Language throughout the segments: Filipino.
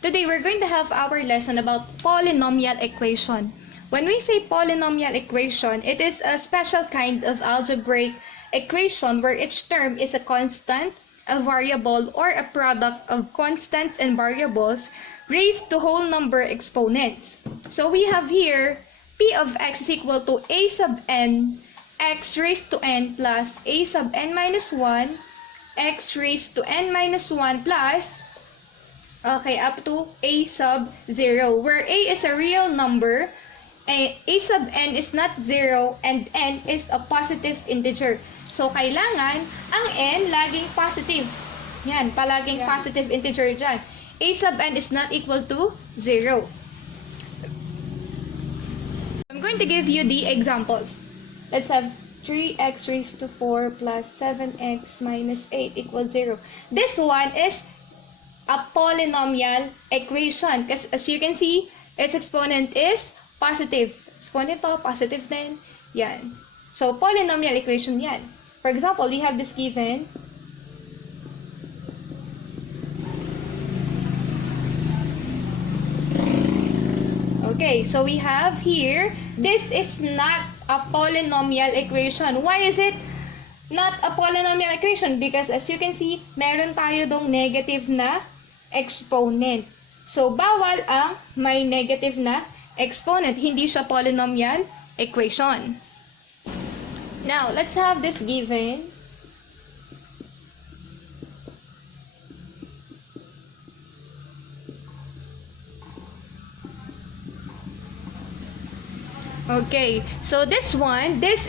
Today, we're going to have our lesson about polynomial equation. When we say polynomial equation, it is a special kind of algebraic equation where each term is a constant, a variable, or a product of constants and variables raised to whole number exponents. So we have here p of x is equal to a sub n x raised to n plus a sub n minus 1 x raised to n minus 1 plus up to a sub 0, where a is a real number, a sub n is not 0, and n is a positive integer. So, kailangan ang n laging positive. Yan, palaging positive integer dyan. A sub n is not equal to 0. I'm going to give you the examples. Let's have 3x raised to 4 plus 7x minus 8 equals 0. This one is a polynomial equation. Because as you can see, its exponent is positive. Exponent to, positive din. Yan. So, polynomial equation yan. For example, we have this given. Okay, so we have here, this is not a polynomial equation. Why is it not a polynomial equation? Because as you can see, meron tayo dong negative na exponent. So, bawal ang may negative na exponent. Hindi siya polynomial equation. Now, let's have this given. Okay, so this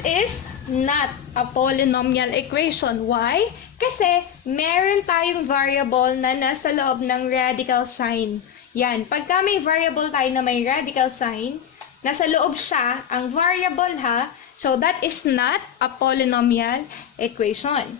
is not a polynomial equation. Why? Kasi meron tayong variable na nasa loob ng radical sign. Yan, pagka may variable tayo na may radical sign, nasa loob siya, ang variable ha, so that is not a polynomial equation.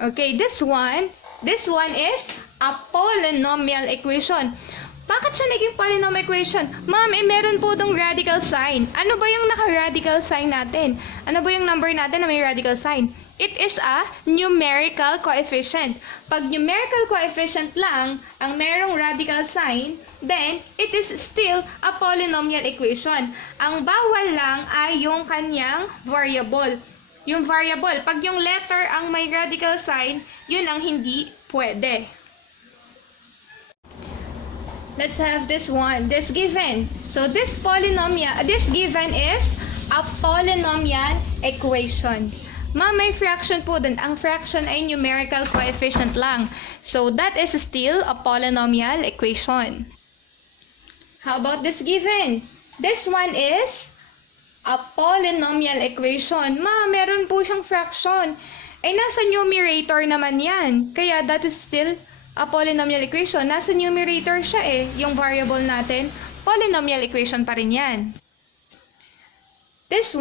Okay, this one is a polynomial equation. Bakit siya naging polynomial equation? Ma'am, meron po itong radical sign. Ano ba yung naka-radical sign natin? Ano ba yung number natin na may radical sign? It is a numerical coefficient. Pag numerical coefficient lang ang merong radical sign, then it is still a polynomial equation. Ang bawal lang ay yung kanyang variable. Yung variable, pag yung letter ang may radical sign, yun ang hindi pwede. Let's have this one, this given. So this given is a polynomial equation. Ma'am, may fraction po dun. Ang fraction ay numerical coefficient lang. So that is still a polynomial equation. How about this given? This one is a polynomial equation. Ma'am, meron po siyang fraction. Nasa numerator naman yan. Kaya that is still a polynomial equation. Nasa numerator siya yung variable natin. Polynomial equation pa rin yan. This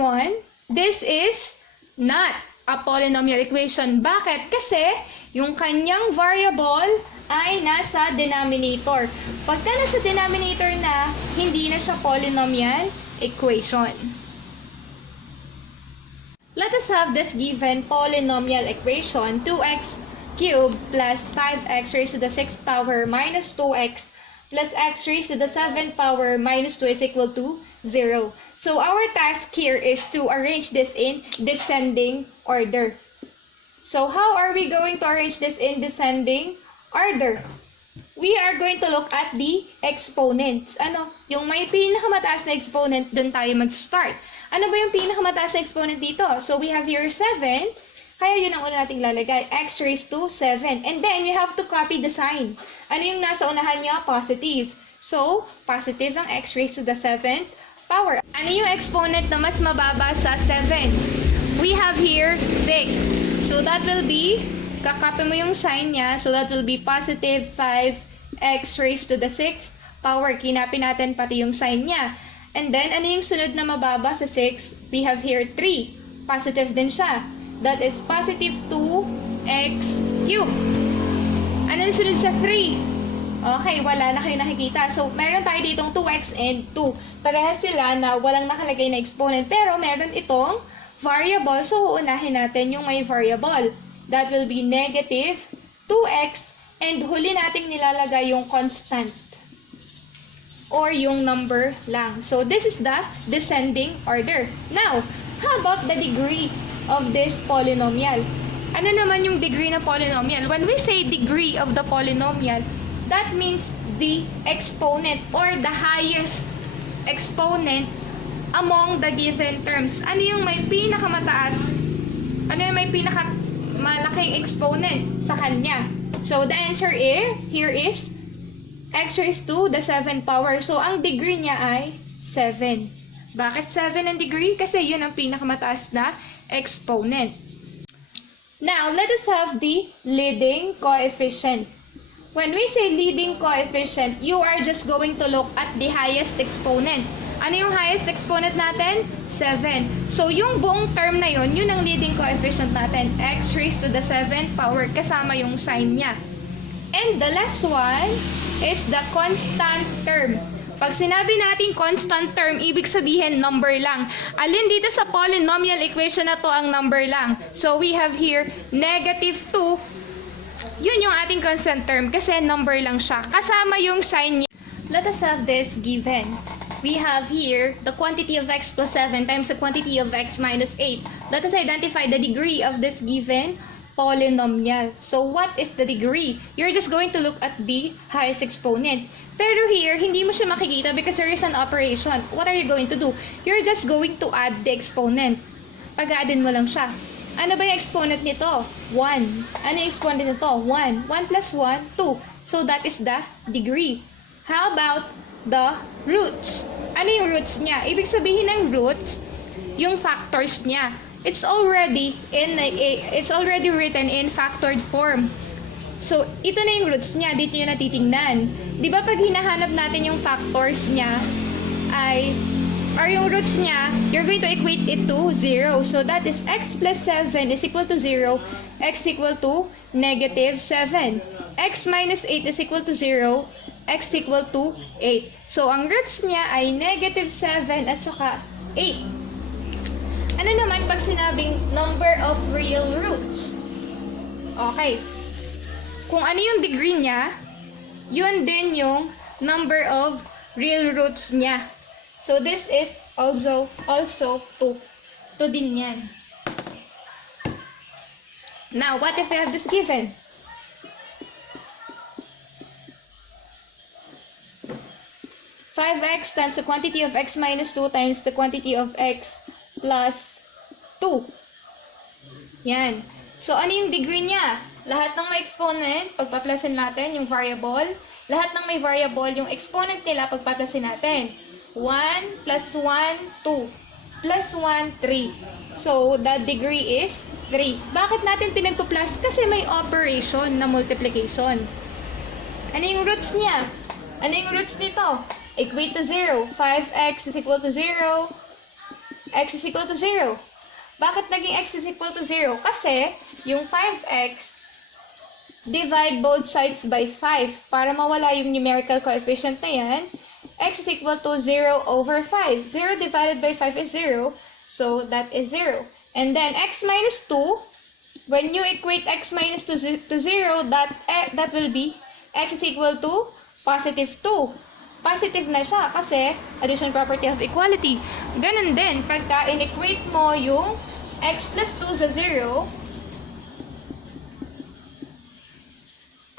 is not a polynomial equation. Bakit? Kasi yung kanyang variable ay nasa denominator. Pagka nasa denominator na, hindi na siya polynomial equation. Let us have this given polynomial equation, 2x cubed plus 5x raised to the 6th power minus 2x plus x raised to the 7th power minus 2 is equal to 0. So our task here is to arrange this in descending order. So how are we going to arrange this in descending order? We are going to look at the exponents. Yung may pinakamataas na exponent, dun tayo mag-start. Ano ba yung pinakamataas na exponent dito? So we have here 7. Kaya yun ang una nating lalagay, x raised to 7. And then, you have to copy the sign. Ano yung nasa unahan niya? Positive. So, positive ang x raised to the 7th power. Ano yung exponent na mas mababa sa 7? We have here 6. So, that will be, kakopy mo yung sign niya. So, that will be positive 5x raised to the 6th power. Kinapin natin pati yung sign niya. And then, ano yung sunod na mababa sa 6? We have here 3. Positive din siya. That is positive 2x cubed. Ano yung sunod sa 3? Okay, wala na kayo nakikita. So, meron tayo ditong 2x and 2. Parehas sila na walang nakalagay na exponent. Pero, meron itong variable. So, uunahin natin yung may variable. That will be negative 2x and huli nating nilalagay yung constant or yung number lang. So, this is the descending order. Now, how about the degree of this polynomial? Ano naman yung degree na polynomial? When we say degree of the polynomial, that means the exponent or the highest exponent among the given terms. Ano yung may pinakamataas? Ano yung may pinakamalaking exponent sa kanya? So, the answer here is x raised to the 7th power. So, ang degree niya ay 7. Bakit 7 ang degree? Kasi yun ang pinakamataas na exponent. Now, let us have the leading coefficient. When we say leading coefficient, you are just going to look at the highest exponent. Ano yung highest exponent natin? 7. So, yung buong term na yun, yun ang leading coefficient natin. X raised to the 7th power, kasama yung sign niya. And the last one is the constant term. Pag sinabi natin constant term, ibig sabihin number lang. Alin dito sa polynomial equation na to ang number lang? So, we have here negative 2. Yun yung ating constant term kasi number lang siya. Kasama yung sign niya. Let us have this given. We have here the quantity of x plus 7 times the quantity of x minus 8. Let us identify the degree of this given polynomial. So, what is the degree? You're just going to look at the highest exponent. Pero here, hindi mo siya makikita because there is an operation. What are you going to do? You're just going to add the exponent. Pag-addin mo lang siya. Ano ba yung exponent nito? 1. Ano yung exponent nito? 1. 1 plus 1, 2. So, that is the degree. How about the roots? Ano yung roots niya? Ibig sabihin ng roots, yung factors niya. It's already written in factored form. So, ito na yung roots niya. Dito nyo natitingnan. Di ba pag hinahanap natin yung factors niya, or yung roots niya, you're going to equate it to 0. So, that is x plus 7 is equal to 0. X equal to negative 7. X minus 8 is equal to 0. X equal to 8. So, ang roots niya ay negative 7 at saka 8. Ano naman pag sinabing number of real roots? Okay. Kung ano yung degree niya, yun din yung number of real roots niya. So, this is also 2. 2 din yan. Now, what if we have this given? (5x) times the quantity of x minus 2 times the quantity of x plus 2. Yan. So, ano yung degree niya? Lahat ng may exponent, pagpaplasin natin yung variable. Lahat ng may variable, yung exponent nila, pagpaplasin natin. 1 plus 1, 2. Plus 1, 3. So, the degree is 3. Bakit natin pinagpo-plus? Kasi may operation na multiplication. Ano yung roots niya? Ano yung roots nito? Equate to 0. 5x is equal to 0. X is equal to 0. Bakit naging x is equal to 0? Kasi, yung 5x, divide both sides by 5. Para mawala yung numerical coefficient na yan, x is equal to 0 over 5. 0 divided by 5 is 0. So, that is 0. And then, x minus 2, when you equate x minus 2 to 0, that will be x is equal to positive 2. Positive na siya kasi addition property of equality. Ganun din, pagka in-equate mo yung x plus 2 sa 0,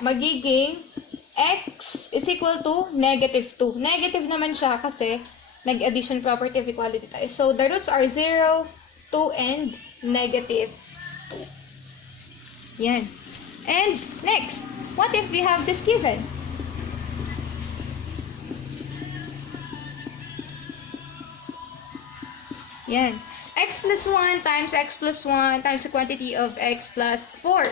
magiging x is equal to negative 2. Negative naman siya kasi nag-addition property of equality tayo. So, the roots are 0, 2, and negative 2. Yan. And, next, what if we have this given? Yan. X plus 1 times x plus 1 times the quantity of x plus 4.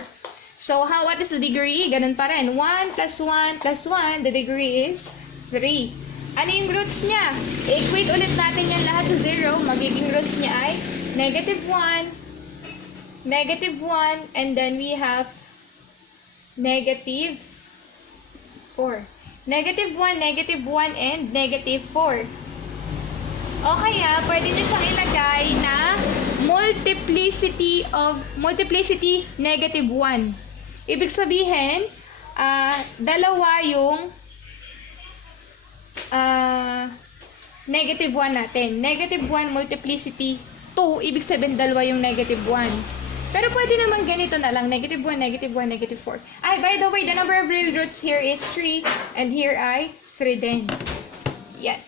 So, what is the degree? Ganun pa rin. 1 plus 1 plus 1, the degree is 3. Ano yung roots niya? Equate ulit natin yan lahat sa 0. Magiging roots niya ay negative 1, and then we have negative 4. Negative 1, negative 1, and negative 4. O kaya, pwede nyo siyang ilagay na multiplicity negative 1. Ibig sabihin, dalawa yung negative 1 natin. Negative 1 multiplicity 2, ibig sabihin dalawa yung negative 1. Pero pwede naman ganito na lang, negative 1, negative 1, negative 4. Ay, by the way, the number of real roots here is 3, and here ay 3 din. Yan.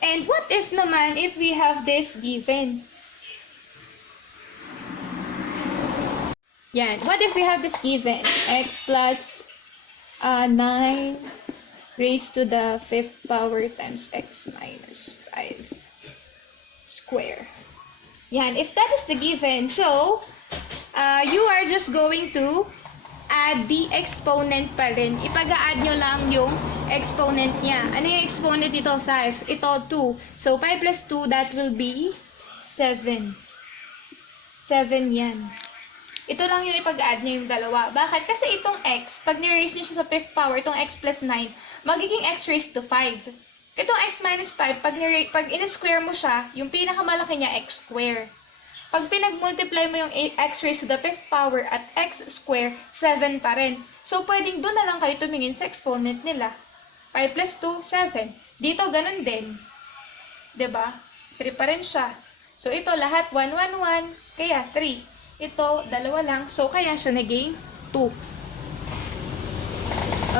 And what if naman, if we have this given? Yan. What if we have this given? X plus 9 raised to the 5th power times x minus 5 square. Yan. If that is the given, so, you are just going to add the exponent pa rin. Ipag-a-add nyo lang yung exponent niya. Ano yung exponent ito? 5. Ito 2. So, 5 plus 2, that will be 7. 7 yan. Ito lang yung ipag-add nyo yung dalawa. Bakit? Kasi itong x, pag ni-raise nyo siya sa 5th power, itong x plus 9, magiging x raised to 5. Itong x minus 5, pag in-square mo siya, yung pinakamalaki niya, x square. Pag pinag-multiply mo yung x raised to the 5th power at x square, 7 pa rin. So, pwedeng doon na lang kayo tumingin sa exponent nila. 5 plus 2, 7. Dito, ganun din. 'Di ba? 3 pa rin siya. So, ito, lahat 1, 1, 1. Kaya, 3. Ito, dalawa lang. So, kaya siya naging 2.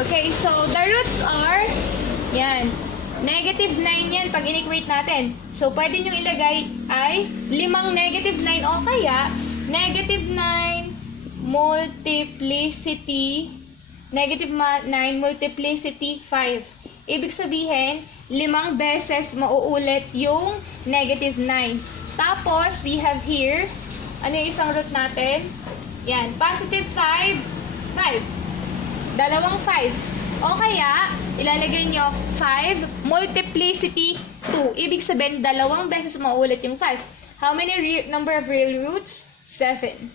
Okay, so, the roots are, yan, negative 9 yan pag in-equate natin. So, pwede nyo ilagay ay 5 negative 9 o kaya negative 9 multiplicity 5. Ibig sabihin, 5 beses mauulit yung negative 9. Tapos, we have here, ano yung isang root natin? Yan, positive 5, 5. Dalawang 5. O kaya, ilalagay nyo 5 multiplicity 2. Ibig sabihin, 2 beses mauulit yung 5. How many number of real roots? 7.